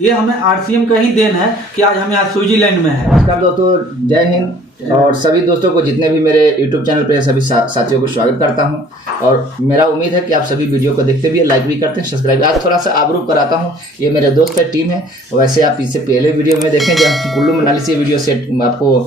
ये हमें आरसीएम का ही देन है कि आज हम यहाँ स्विट्जरलैंड में है। नमस्कार दोस्तों, जय हिंद। और सभी दोस्तों को, जितने भी मेरे YouTube चैनल पे सभी साथियों को स्वागत करता हूं। और मेरा उम्मीद है कि आप सभी वीडियो को देखते भी हैं, लाइक भी करते हैं, सब्सक्राइब। आज थोड़ा सा आबरूप कराता हूं, ये मेरे दोस्त है, टीम है। वैसे आप इससे पहले वीडियो में देखें जब कुल्लू मनाली से वीडियो सेट आपको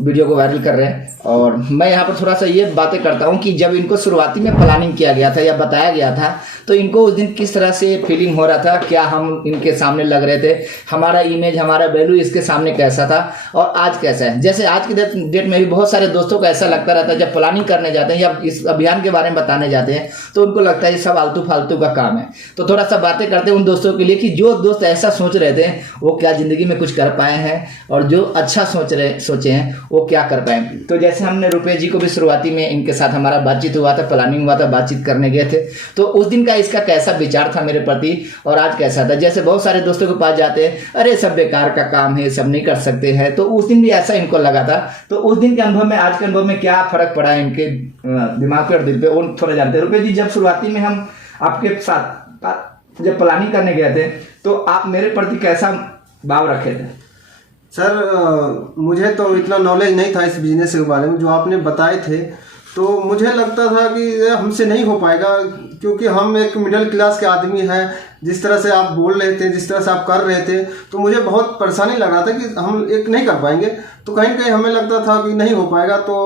वीडियो को वायरल कर रहे हैं। और मैं यहाँ पर थोड़ा सा ये बातें करता हूँ कि जब इनको शुरुआती में प्लानिंग किया गया था या बताया गया था, तो इनको उस दिन किस तरह से फीलिंग हो रहा था, क्या हम इनके सामने लग रहे थे, हमारा इमेज, हमारा वैल्यू इसके सामने कैसा था और आज कैसा है। जैसे आज की डेट में भी बहुत सारे दोस्तों को ऐसा लगता रहता है, जब प्लानिंग करने जाते हैं या इस अभियान के बारे में बताने जाते हैं तो उनको लगता है ये सब आलतू फालतू का काम है। तो थोड़ा सा बातें करते हैं उन दोस्तों के लिए कि जो दोस्त ऐसा सोच रहे थे वो क्या ज़िंदगी में कुछ कर पाए हैं, और जो अच्छा सोचे हैं वो क्या कर पाए। तो जैसे हमने रुपेश जी को भी शुरुआती में इनके साथ हमारा बातचीत हुआ था, प्लानिंग हुआ था, बातचीत करने गए थे, तो उस दिन का इसका कैसा विचार था मेरे प्रति और आज कैसा था। जैसे बहुत सारे दोस्तों के पास जाते हैं, अरे सब बेकार का काम है, सब नहीं कर सकते हैं, तो उस दिन भी ऐसा इनको लगा था। तो उस दिन के अनुभव में आज के अनुभव में क्या फर्क पड़ा है इनके दिमाग पे और दिल पे, वो थोड़ा जानते हैं। रुपेश जी, जब शुरुआती में हम आपके साथ जब प्लानिंग करने गए थे तो आप मेरे प्रति कैसा भाव रखे थे? सर, मुझे तो इतना नॉलेज नहीं था इस बिजनेस के बारे में। जो आपने बताए थे तो मुझे लगता था कि हमसे नहीं हो पाएगा, क्योंकि हम एक मिडिल क्लास के आदमी हैं। जिस तरह से आप बोल रहे थे, जिस तरह से आप कर रहे थे, तो मुझे बहुत परेशानी लग रहा था कि हम एक नहीं कर पाएंगे। तो कहीं ना कहीं हमें लगता था कि नहीं हो पाएगा। तो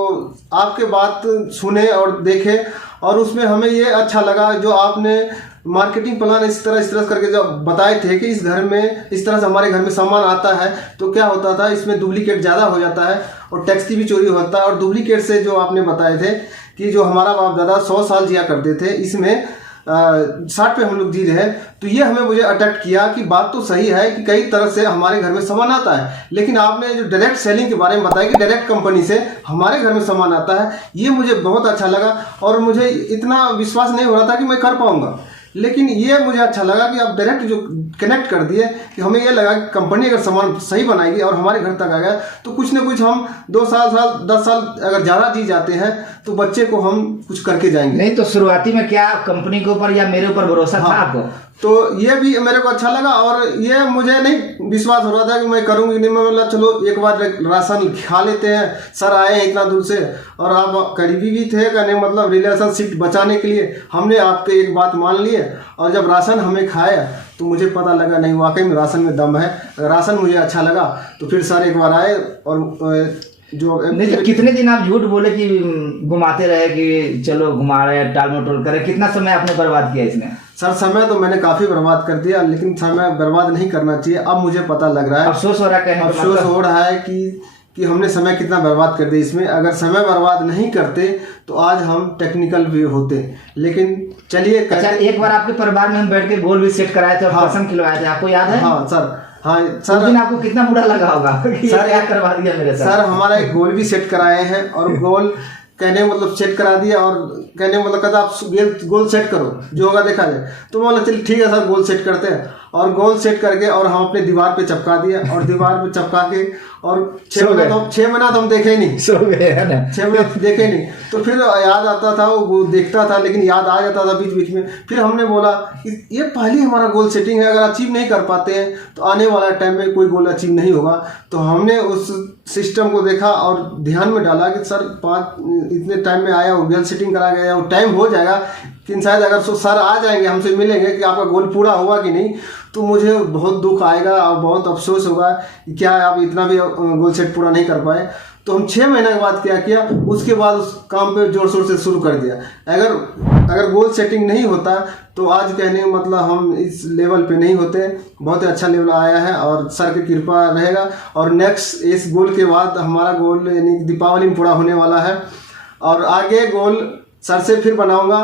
आपके बात सुने और देखे और उसमें हमें ये अच्छा लगा जो आपने मार्केटिंग प्लान इस तरह करके जब बताए थे कि इस घर में इस तरह से हमारे घर में सामान आता है तो क्या होता था, इसमें डुप्लीकेट ज़्यादा हो जाता है और टैक्स की भी चोरी होता है। और डुप्लीकेट से जो आपने बताए थे कि जो हमारा बाप दादा 100 साल जिया करते थे, इसमें 60 पे हम लोग जी रहे हैं। तो ये हमें मुझे अट्रैक्ट किया कि बात तो सही है कि कई तरह से हमारे घर में सामान आता है, लेकिन आपने जो डायरेक्ट सेलिंग के बारे में बताया कि डायरेक्ट कंपनी से हमारे घर में सामान आता है, ये मुझे बहुत अच्छा लगा। और मुझे इतना विश्वास नहीं हो रहा था कि मैं कर पाऊंगा, लेकिन ये मुझे अच्छा लगा कि आप डायरेक्ट जो कनेक्ट कर दिए कि हमें ये लगा कि कंपनी अगर सामान सही बनाएगी और हमारे घर तक आ गया तो कुछ ना कुछ हम 2 साल 10 साल अगर ज़्यादा जी जाते हैं तो बच्चे को हम कुछ करके जाएंगे। नहीं तो शुरुआती में क्या कंपनी के ऊपर या मेरे ऊपर भरोसा था आपको? तो ये भी मेरे को अच्छा लगा और ये मुझे नहीं विश्वास हो रहा था कि मैं करूँगी नहीं। मैं बोला चलो एक बार राशन खा लेते हैं, सर आए हैं इतना दूर से और आप करीबी भी थे, कहने मतलब रिलेशनशिप बचाने के लिए हमने आपके एक बात मान ली है। और जब राशन हमें खाया तो मुझे पता लगा नहीं वाकई में राशन में दम है। राशन मुझे अच्छा लगा तो फिर सर एक बार आए और जो नहीं तो कितने दिन आप झूठ बोले कि घुमाते रहे कि चलो घुमा रहे टाल मटोल करे, कितना समय आपने बर्बाद किया इसमें? सर समय तो मैंने काफ़ी बर्बाद कर दिया, लेकिन समय बर्बाद नहीं करना चाहिए। अब मुझे पता लग रहा है, अफसोस हो रहा है, अफसोस हो रहा है कि हमने समय कितना बर्बाद कर दिया इसमें। अगर समय बर्बाद नहीं करते तो आज हम टेक्निकल भी होते। लेकिन चलिए, अच्छा एक बार आपके परिवार में हम बैठ के गोल भी सेट कराए थे और कसम खिलवाए थे, आपको याद है? हाँ सर, हाँ सर। उस दिन आपको कितना बुरा लगा होगा सर याद करवा दिया मेरे साथ। सर हमारा एक गोल भी सेट कराए हैं और गोल कहने मतलब सेट करा दिया और कहने मतलब कहता आप गोल सेट करो, जो होगा देखा जाए। तो मैं बोला चलिए ठीक है सर, गोल सेट करते हैं। और गोल सेट करके और हम अपने दीवार पे चिपका दिया और दीवार पे चिपका के और 6 महीना तो हम देखे ही नहीं, सो गए है ना, 6 महीना देखे नहीं। तो फिर याद आता था, वो देखता था लेकिन याद आ जाता था बीच बीच में। फिर हमने बोला कि ये पहले हमारा गोल सेटिंग है, अगर अचीव नहीं कर पाते हैं तो आने वाला टाइम में कोई गोल अचीव नहीं होगा। तो हमने उस सिस्टम को देखा और ध्यान में डाला कि सर इतने टाइम में आया, वो गोल सेटिंग करा गया, वो टाइम हो जाएगा कि शायद अगर सर आ जाएंगे हमसे मिलेंगे कि आपका गोल पूरा हुआ कि नहीं, तो मुझे बहुत दुख आएगा और बहुत अफसोस होगा कि क्या आप इतना भी गोल सेट पूरा नहीं कर पाए। तो हम 6 महीने के बाद क्या किया, उसके बाद उस काम पे जोर शोर से शुरू कर दिया। अगर गोल सेटिंग नहीं होता तो आज कहने मतलब हम इस लेवल पे नहीं होते। बहुत ही अच्छा लेवल आया है और सर की कृपा रहेगा। और नेक्स्ट इस गोल के बाद हमारा गोल यानी दीपावली में पूरा होने वाला है और आगे गोल सर से फिर बनाऊंगा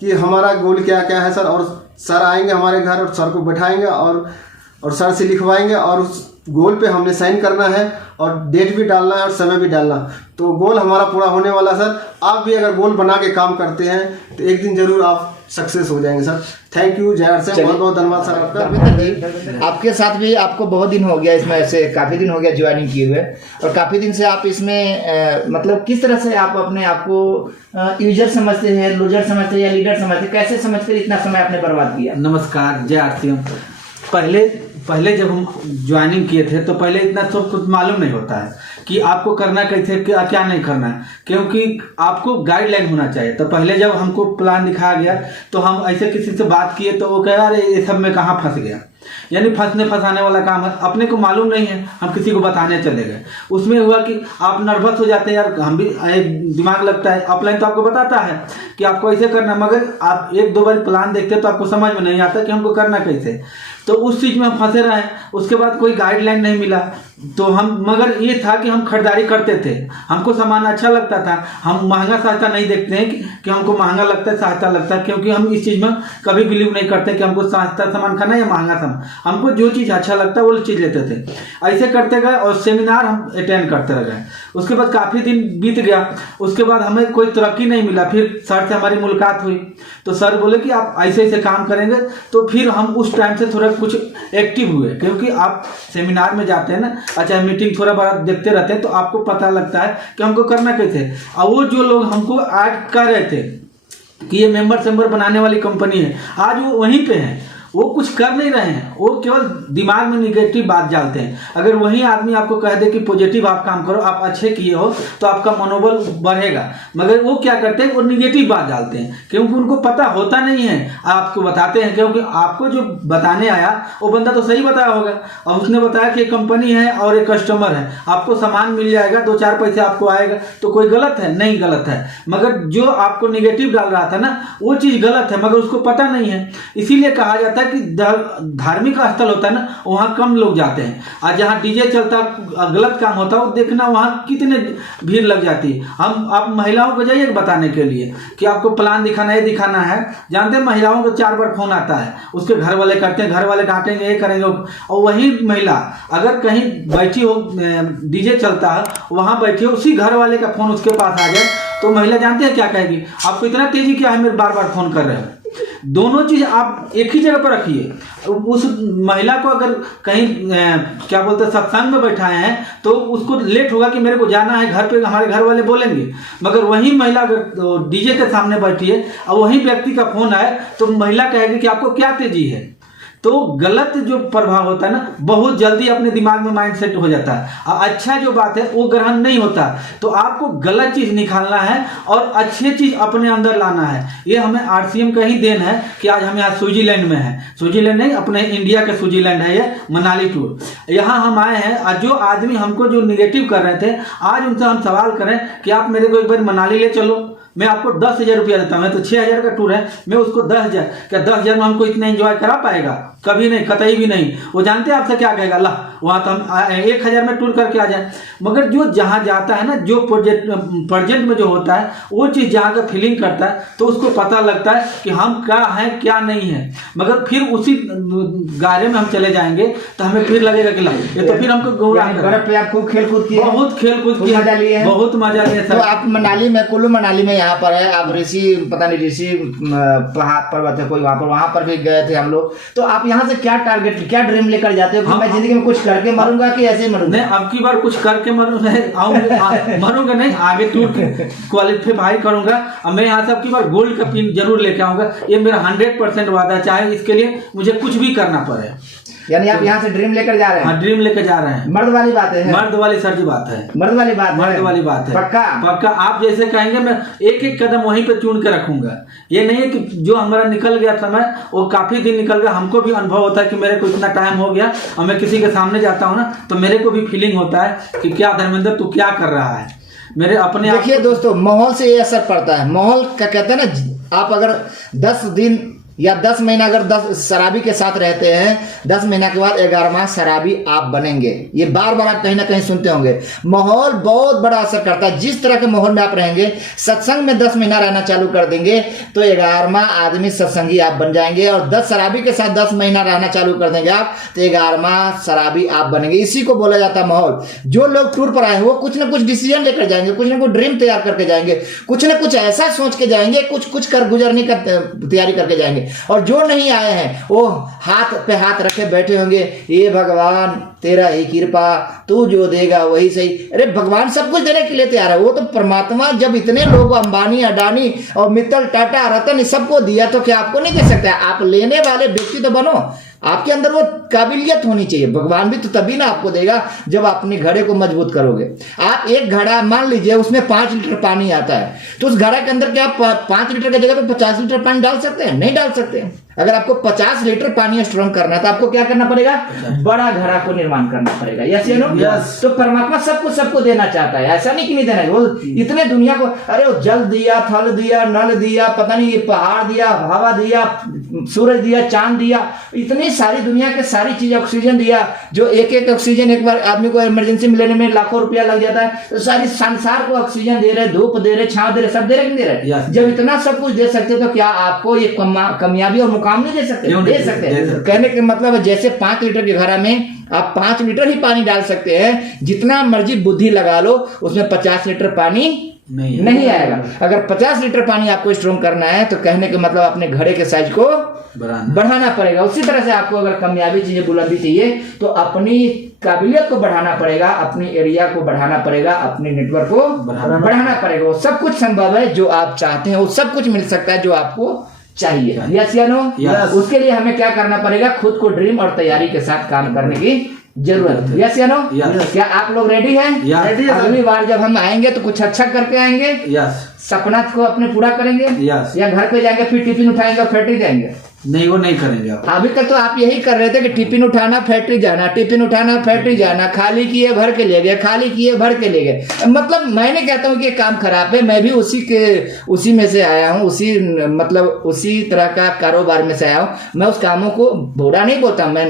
कि हमारा गोल क्या क्या है सर। और सर आएंगे हमारे घर और सर को बैठाएंगे और सर से लिखवाएंगे और उस गोल पे हमने साइन करना है और डेट भी डालना है और समय भी डालना। तो गोल हमारा पूरा होने वाला सर। आप भी अगर गोल बना के काम करते हैं तो एक दिन जरूर आप सक्सेस हो जाएंगे सर। थैंक यू, जय हर से, बहुत बहुत धन्यवाद सर आपका। आपके साथ भी आपको बहुत दिन हो गया इसमें, ऐसे काफ़ी दिन हो गया ज्वाइनिंग किए हुए और काफ़ी दिन से आप इसमें मतलब किस तरह से आप अपने आप को यूजर समझते हैं, लूजर समझते हैं या लीडर समझते हैं, कैसे समझकर इतना समय आपने बर्बाद किया? नमस्कार, जय आरसीएम। पहले पहले जब हम ज्वाइनिंग किए थे तो पहले इतना सब कुछ मालूम नहीं होता है कि आपको करना कैसे क्या क्या नहीं करना है, क्योंकि आपको गाइडलाइन होना चाहिए। तो पहले जब हमको प्लान दिखाया गया तो हम ऐसे किसी से बात किए तो वो कहा अरे ये सब में कहाँ फंस गया, यानी फंसने फंसाने वाला काम है, अपने को मालूम नहीं है, हम किसी को बताने चले गए। उसमें हुआ कि आप नर्वस हो जाते हैं, यार हम भी दिमाग लगता है। ऑफलाइन तो आपको बताता है कि आपको ऐसे करना, मगर आप एक दो बार प्लान देखते हैं तो आपको समझ में नहीं आता कि हमको करना कैसे। तो उस चीज़ में हम फंसे रहे। उसके बाद कोई गाइडलाइन नहीं मिला तो हम, मगर ये था कि हम खरीदारी करते थे, हमको सामान अच्छा लगता था। हम महंगा सस्ता नहीं देखते हैं कि हमको महंगा लगता है सस्ता लगता है, क्योंकि हम इस चीज़ में कभी बिलीव नहीं करते कि हमको सस्ता सामान खाना है या महंगा सामान। हमको जो चीज़ अच्छा लगता है वो चीज़ लेते थे। ऐसे करते गए और सेमिनार हम अटेंड करते रह गए। उसके बाद काफ़ी दिन बीत गया, उसके बाद हमें कोई तरक्की नहीं मिला। फिर सर से हमारी मुलाकात हुई तो सर बोले कि आप ऐसे ऐसे काम करेंगे। तो फिर हम उस टाइम से थोड़ा कुछ एक्टिव हुए, क्योंकि आप सेमिनार में जाते हैं ना, अच्छा मीटिंग थोड़ा बड़ा देखते रहते हैं तो आपको पता लगता है कि हमको करना कैसे। और वो जो लोग हमको ऐड कर रहे थे कि ये मेंबर बनाने वाली कंपनी है, आज वो वहीं पे है, वो कुछ कर नहीं रहे हैं, वो केवल दिमाग में निगेटिव बात डालते हैं। अगर वही आदमी आपको कह दे कि पॉजिटिव आप काम करो, आप अच्छे किए हो तो आपका मनोबल बढ़ेगा, मगर वो क्या करते हैं, वो निगेटिव बात डालते हैं, क्योंकि उनको पता होता नहीं है। आपको बताते हैं क्योंकि आपको जो बताने आया वो बंदा तो सही बताया होगा, और उसने बताया कि कंपनी है और एक कस्टमर है, आपको सामान मिल जाएगा, 2-4 पैसे आपको आएगा, तो कोई गलत है? नहीं गलत है। मगर जो आपको निगेटिव डाल रहा था ना, वो चीज़ गलत है, मगर उसको पता नहीं है। इसीलिए कहा जाता है कि धार्मिक स्थल होता है ना, वहाँ कम लोग जाते हैं, और जहाँ डीजे चलता गलत काम होता है वो देखना वहाँ कितने भीड़ लग जाती है। हम आप महिलाओं को जाइए बताने के लिए कि आपको प्लान दिखाना है, दिखाना है, जानते हैं महिलाओं को 4 बार फोन आता है, उसके घर वाले करते हैं, घर वाले डांटेंगे, ये करेंगे। और वही महिला अगर कहीं बैठी हो, डीजे चलता है वहाँ बैठी हो, उसी घर वाले का फोन उसके पास आ जाए तो महिला जानते हैं क्या कहेगी, आपको इतना तेजी क्या है, मेरे बार बार फोन कर रहे हो। दोनों चीज आप एक ही जगह पर रखिए। उस महिला को अगर कहीं क्या बोलते हैं सत्संग में बैठाए हैं तो उसको लेट होगा कि मेरे को जाना है घर पे, हमारे घर वाले बोलेंगे। मगर वही महिला अगर डीजे के सामने बैठी है और वही व्यक्ति का फोन आए तो महिला कहेगी कि आपको क्या तेजी है। तो गलत जो प्रभाव होता है ना, बहुत जल्दी अपने दिमाग में माइंड सेट हो जाता है, और अच्छा जो बात है वो ग्रहण नहीं होता। तो आपको गलत चीज निकालना है और अच्छी चीज अपने अंदर लाना है। ये हमें RCM का ही देन है कि आज हम यहाँ स्विट्जरलैंड में हैं, स्विट्जरलैंड नहीं, अपने इंडिया का स्विट्जरलैंड है ये, मनाली टूर। यहाँ हम आए हैं और जो आदमी हमको जो निगेटिव कर रहे थे, आज उनसे हम सवाल करें कि आप मेरे को एक बार मनाली ले चलो, मैं आपको 10,000 रुपया देता हूँ। मैं तो 6,000 का टूर है, मैं उसको 10,000, क्या 10,000 में हमको इतना एंजॉय करा पाएगा? कभी नहीं, कतई भी नहीं। वो जानते हैं आपसे क्या कहेगा, ला वहाँ तो हम 1,000 में टूर करके आ जाए। मगर जो जहाँ जाता है ना, जो प्रोजेक्ट में जो होता है वो चीज़ जहाँ का फीलिंग करता है तो उसको पता लगता है कि हम क्या हैं क्या नहीं है। मगर फिर उसी गारे में हम चले जाएंगे तो हमें फिर लगेगा कि ला ये तो फिर हमको खूब खेल कूद किया, बहुत खेल कूद किया, मजा लिए, बहुत मजा लिया। तो आप मनाली में, कुल्लू मनाली में यहाँ पर है, आप ऋषि पहाड़ पर्वत है कोई वहाँ पर भी गए थे हम लोग। तो आप यहाँ से क्या टारगेट, क्या ड्रीम लेकर जाते हो? मैं जिंदगी में कुछ करके मरूंगा कि ऐसे ही मरूंगा? नहीं, अब की बार कुछ करके मरूंगा नहीं, आगे टूर क्वालिफाई करूंगा और मैं यहाँ से अब की बार गोल्ड का पिन जरूर लेके आऊंगा। ये मेरा 100% वादा है, चाहे इसके लिए मुझे कुछ भी करना पड़े। यानी आप यहाँ से ड्रीम लेकर जा रहे हैं? हाँ, ड्रीम लेकर जा रहे हैं। मर्द वाली बात है? मर्द वाली सर जी बात है, मर्द वाली बात, मर्द वाली बात है। पक्का पक्का आप जैसे कहेंगे मैं एक एक कदम वहीं पे चुन के रखूंगा। ये नहीं है कि जो हमारा निकल गया समय वो काफी दिन निकल गया, हमको भी अनुभव होता है कि मेरे को इतना टाइम हो गया और मैं किसी के सामने जाता हूँ ना तो मेरे को भी फीलिंग होता है कि क्या धर्मेंद्र तू क्या कर रहा है। मेरे अपने देखिए दोस्तों, माहौल से ये असर पड़ता है। माहौल क्या कहते हैं ना, आप अगर 10 दिन या 10 महीना अगर 10 शराबी के साथ रहते हैं, 10 महीना के बाद 11वां शराबी आप बनेंगे। ये बार बार आप कहीं ना कहीं सुनते होंगे। माहौल बहुत बड़ा असर करता है। जिस तरह के माहौल में आप रहेंगे, सत्संग में 10 महीना रहना चालू कर देंगे तो 11वां आदमी सत्संगी आप बन जाएंगे, और 10 शराबी के साथ 10 महीना रहना चालू कर देंगे आप तो 11वां शराबी आप बनेंगे। इसी को बोला जाता है माहौल। जो लोग टूर पर आए हैं वो कुछ ना कुछ डिसीजन लेकर जाएंगे, कुछ ना कुछ ड्रीम तैयार करके जाएंगे, कुछ ना कुछ ऐसा सोच के जाएंगे, कुछ कर गुजरने का तैयारी करके जाएंगे। और जो नहीं आए हैं वो हाथ पे हाथ रखे बैठे होंगे, ये भगवान तेरा ही कृपा, तू जो देगा वही सही। अरे भगवान सब कुछ देने के लिए तैयार है। वो तो परमात्मा जब इतने लोग अंबानी, अडानी और मित्तल, टाटा, रतन सबको दिया तो क्या आपको नहीं दे सकता? आप लेने वाले व्यक्ति तो बनो। आपके अंदर वो काबिलियत होनी चाहिए। भगवान भी तो तभी ना आपको देगा जब अपने घड़े को मजबूत करोगे। आप एक घड़ा मान लीजिए उसमें 5 लीटर पानी आता है, तो उस घड़ा के अंदर क्या आप 5 लीटर की जगह पे 50 लीटर पानी डाल सकते हैं? नहीं डाल सकते। अगर आपको 50 लीटर पानी स्ट्रॉन्ग करना है तो आपको क्या करना पड़ेगा? बड़ा घड़ा को निर्माण करना पड़ेगा। यस या नो? तो परमात्मा सबको देना चाहता है, ऐसा नहीं कि नहीं देना है। वो इतने दुनिया को, अरे वो जल दिया, थल दिया, नल दिया, पता नहीं पहाड़ दिया, हवा दिया, सूरज दिया, चांद दिया, इतनी सारी दुनिया के सारी चीज, ऑक्सीजन दिया, जो एक ऑक्सीजन एक बार आदमी को इमरजेंसी में लेने में लाखों रुपया लग जाता है। तो सारी संसार को ऑक्सीजन दे रहे, धूप दे रहे, छांव दे रहे, सब दे रहे कि नहीं दे रहे? जब इतना सब कुछ दे सकते तो क्या आपको ये कामयाबी और मुकाम नहीं दे सकते? दे सकते हैं। कहने के मतलब है जैसे 5 लीटर के घड़ा में आप 5 लीटर ही पानी डाल सकते हैं, जितना मर्जी बुद्धि लगा लो उसमें 50 लीटर पानी नहीं आएगा। अगर 50 लीटर पानी आपको स्ट्रॉन्ग करना है तो कहने के मतलब अपने घड़े के साइज को बढ़ाना पड़ेगा। उसी तरह से आपको अगर कामयाबी चाहिए, बुलंदी चाहिए, तो अपनी काबिलियत को बढ़ाना पड़ेगा, अपनी एरिया को बढ़ाना पड़ेगा, अपने नेटवर्क को बढ़ाना पड़ेगा। वो सब कुछ संभव है, जो आप चाहते हैं वो सब कुछ मिल सकता है जो आपको चाहिए। यस या नो? उसके लिए हमें क्या करना पड़ेगा? खुद को ड्रीम और तैयारी के साथ काम करने की जरूरत है। यस या नो? क्या आप लोग रेडी हैं? रेडी है। अगली बार जब हम आएंगे तो कुछ अच्छा करके आएंगे। सपना को अपने पूरा करेंगे। या घर पे जाएंगे फिर टिफिन उठाएंगे और फैक्ट्री जाएंगे? नहीं, वो नहीं करेंगे आप। अभी तक तो आप यही कर रहे थे कि टिफिन उठाना फैक्ट्री जाना, टिफिन उठाना फैक्ट्री जाना, खाली किए भर के ले गए, खाली किए भर के ले गए। मतलब मैं नहीं कहता हूँ कि ये काम खराब है, मैं भी उसी में से आया हूँ, उसी तरह का कारोबार में से आया हूँ। मैं उस कामों को बुरा नहीं बोलता, मैं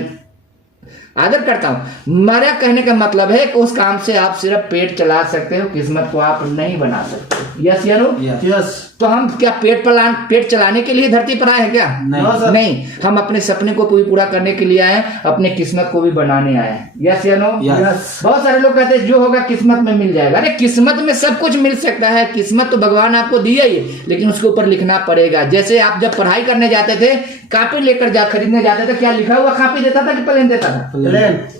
आदर करता हूं। मेरा कहने का मतलब है कि उस काम से आप सिर्फ पेट चला सकते हो, किस्मत को आप नहीं बना सकते। यस या नो? यस। तो हम क्या पेट चलाने के लिए धरती पर आए हैं क्या? नहीं, हम अपने सपने को पूरा करने के लिए आए हैं, अपने किस्मत को भी बनाने आए हैं। यस या नो? यस। बहुत सारे लोग कहते हैं जो होगा किस्मत में मिल जाएगा। अरे किस्मत में सब कुछ मिल सकता है। किस्मत तो भगवान आपको दिया ही, लेकिन उसके ऊपर लिखना पड़ेगा। जैसे आप जब पढ़ाई करने जाते थे, कॉपी लेकर खरीदने जाते थे, क्या लिखा हुआ कॉपी देता था कि प्लेन देता था?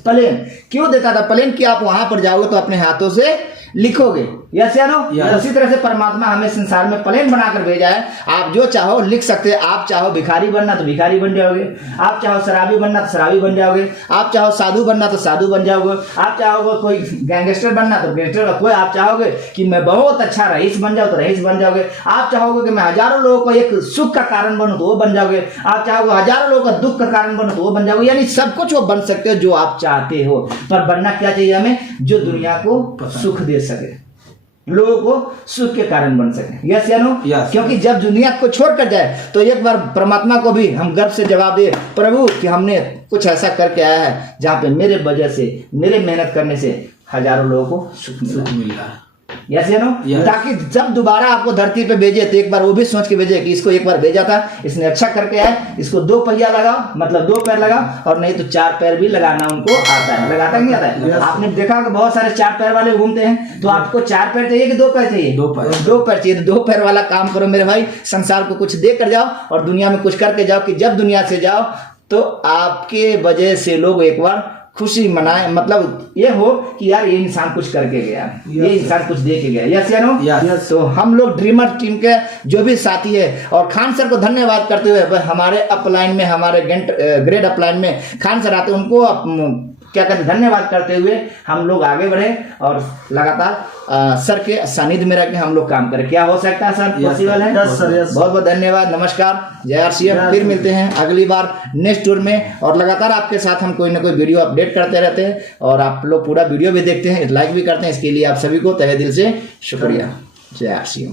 प्लेन। क्यों देता था प्लेन? कि आप वहां पर जाओगे तो अपने हाथों से लिखोगे। यस या नो? उसी तरह से परमात्मा हमें संसार में प्लेन बनाकर भेजा है। आप जो चाहो लिख सकते हैं। आप चाहो भिखारी बनना तो भिखारी बन जाओगे, आप चाहो शराबी बनना तो शराबी बन जाओगे, आप चाहो साधु बनना तो साधु बन जाओगे, आप चाहोगे कोई गैंगस्टर बनना तो गैंगस्टर, कोई आप चाहोगे कि मैं बहुत अच्छा रईस बन जाऊं तो रईस बन जाओगे, आप चाहोगे कि मैं हजारों लोगों को एक सुख का कारण बनूं तो वो बन जाओगे, आप चाहोगे हजारों लोगों का दुख का कारण बनूं तो वो बन जाओगे। यानी सब कुछ वो बन सकते हो जो आप चाहते हो। पर बनना क्या चाहिए हमें? जो दुनिया को सुख दे सके, लोगों को सुख के कारण बन सके। यस या नो? क्योंकि जब दुनिया को छोड़कर जाए तो एक बार परमात्मा को भी हम गर्व से जवाब दे, प्रभु कि हमने कुछ ऐसा करके आया है जहां पे मेरे वजह से, मेरे मेहनत करने से हजारों लोगों को सुख मिल रहा है। यस या नो? ताकि जब दोबारा आपको धरती पे भेजे तो एक बार वो भी सोच के भेजे कि इसको एक बार भेजा था, इसने अच्छा करके आया, इसको 2 पहिया लगाओ, मतलब 2 पैर लगाओ, और नहीं तो 4 पैर भी लगाना उनको आता है। लगाता नहीं आता है? आपने देखा कि बहुत सारे 4 पैर वाले घूमते हैं। तो आपको 4 पैर चाहिए कि 2 पैर चाहिए? 2 पैर चाहिए। 2 पैर वाला काम करो मेरे भाई। संसार को कुछ दे कर जाओ और दुनिया में कुछ करके जाओ, कि जब दुनिया से जाओ तो आपके वजह से लोग एक बार खुशी मनाए। मतलब ये हो कि यार ये इंसान कुछ करके गया, ये इंसान कुछ दे के गया। यस या नो? तो हम लोग ड्रीमर टीम के जो भी साथी है, और खान सर को धन्यवाद करते हुए, हमारे अपलाइन में, हमारे ग्रेड अपलाइन में खान सर आते हैं, उनको क्या कहते धन्यवाद करते हुए हम लोग आगे बढ़े और लगातार सर के सानिध्य में रह के हम लोग काम करें। क्या हो सकता है सर? पॉसिबल है। बहुत बहुत धन्यवाद। नमस्कार, जय RCM। फिर मिलते हैं अगली बार नेक्स्ट टूर में, और लगातार आपके साथ हम कोई ना कोई वीडियो अपडेट करते रहते हैं, और आप लोग पूरा वीडियो भी देखते हैं, लाइक भी करते हैं। इसके लिए आप सभी को तहे दिल से शुक्रिया। जय RCM।